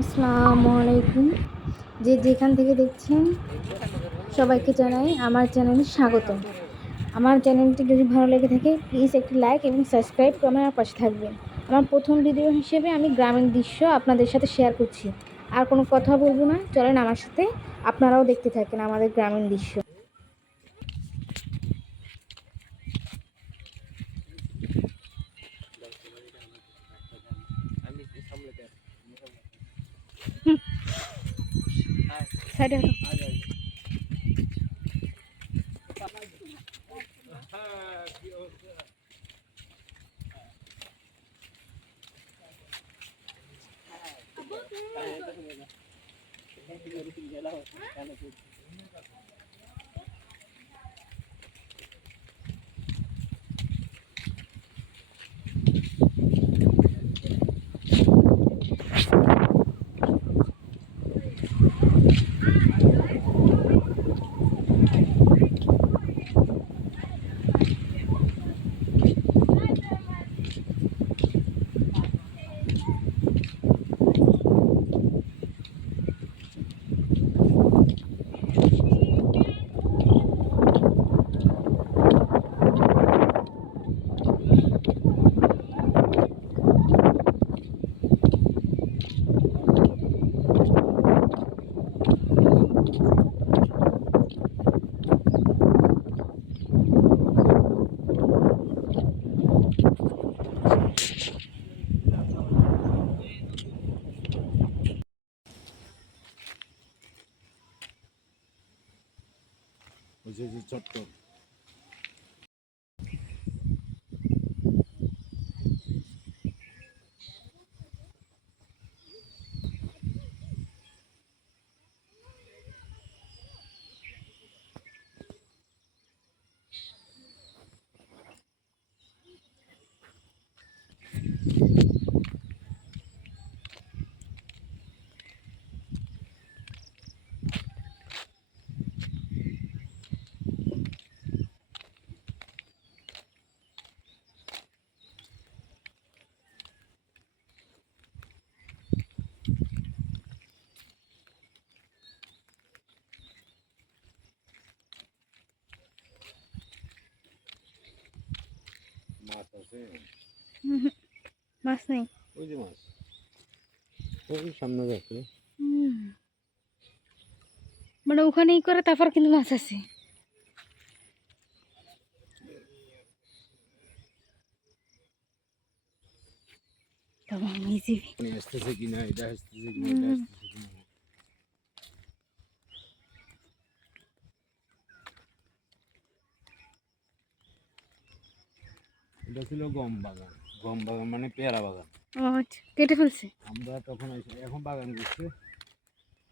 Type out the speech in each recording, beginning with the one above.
আসসালামু আলাইকুম। যে যেখান থেকে দেখছেন সবাইকে জানাই আমার চ্যানেলে স্বাগতম। আমার চ্যানেলটি যদি ভালো লেগে থাকে প্লিজ একটি লাইক এবং সাবস্ক্রাইব করে আমার পাশে থাকবেন। আমার প্রথম ভিডিও হিসেবে আমি গ্রামীণ দৃশ্য আপনাদের সাথে শেয়ার করছি। আর কোনো কথা বলবো না, চলেন আমার সাথে আপনারাও দেখতে থাকেন আমাদের গ্রামীণ দৃশ্য। সাইডে হটো। চট্টগ্রাম মাছ আছে। মাছ নেই। ওই যে মাছ ওই সামনে যাচ্ছে। মানে ওখানেই করে তারপর কিন্তু মাছ আছে। আসতেছে কিনা এটা আসতেছে কিনা এটা আসতেছে কিনা। এটা ছিল গম বাগান মানে পেয়ারা বাগান। কেটে ফেলছে। আমরা তখন এখন বাগান করছে,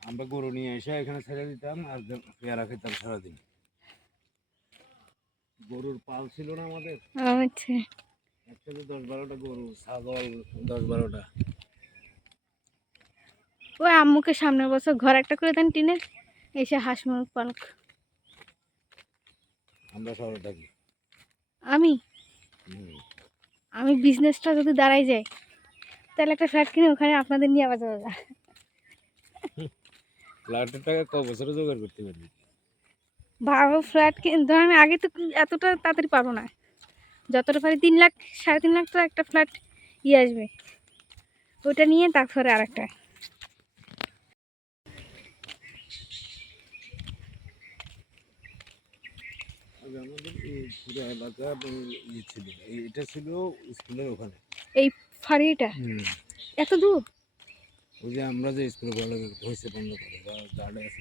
আমরা গরু নিয়ে এসে এখানে ছেড়ে দিতাম আর পেয়ারা খেতাম সারাদিন। গরুর পাল ছিল না আমাদের, আচ্ছা, একসাথে 10-12টা গরু, ছাগল 10-12টা। ওই আম্মুকে সামনের বছর ঘর একটা করে দেন টিনের, এসে হাঁস মুরগ পালক। আমরা শহরে থাকি। আমি আমি বিজনেসটা যদি দাঁড়াই যায় তাহলে একটা ফ্ল্যাট কিনে ওখানে আপনাদের নিয়ে আবার যাওয়া যায়। ফ্ল্যাটের টাকা ক বছরে জোগাড় করতে পারবি? ভালো ফ্ল্যাট ধরেন আমি আগে তো এতটা তাড়াতাড়ি পারবো না, যতটা পারি 3 লাখ 3.5 লাখ তো একটা ফ্ল্যাট আসবে, ওইটা নিয়ে তারপরে আর একটা। আমাদের এই পুরো এলাকা ইয়ে ছিল, এটা ছিল স্কুলের ওখানে। এই ফাড়িটা এত দূর? ওই যে আমরা যে স্কুলে পড়ালেখা হয়েছে বন্ধ করে গার্ডে আছে।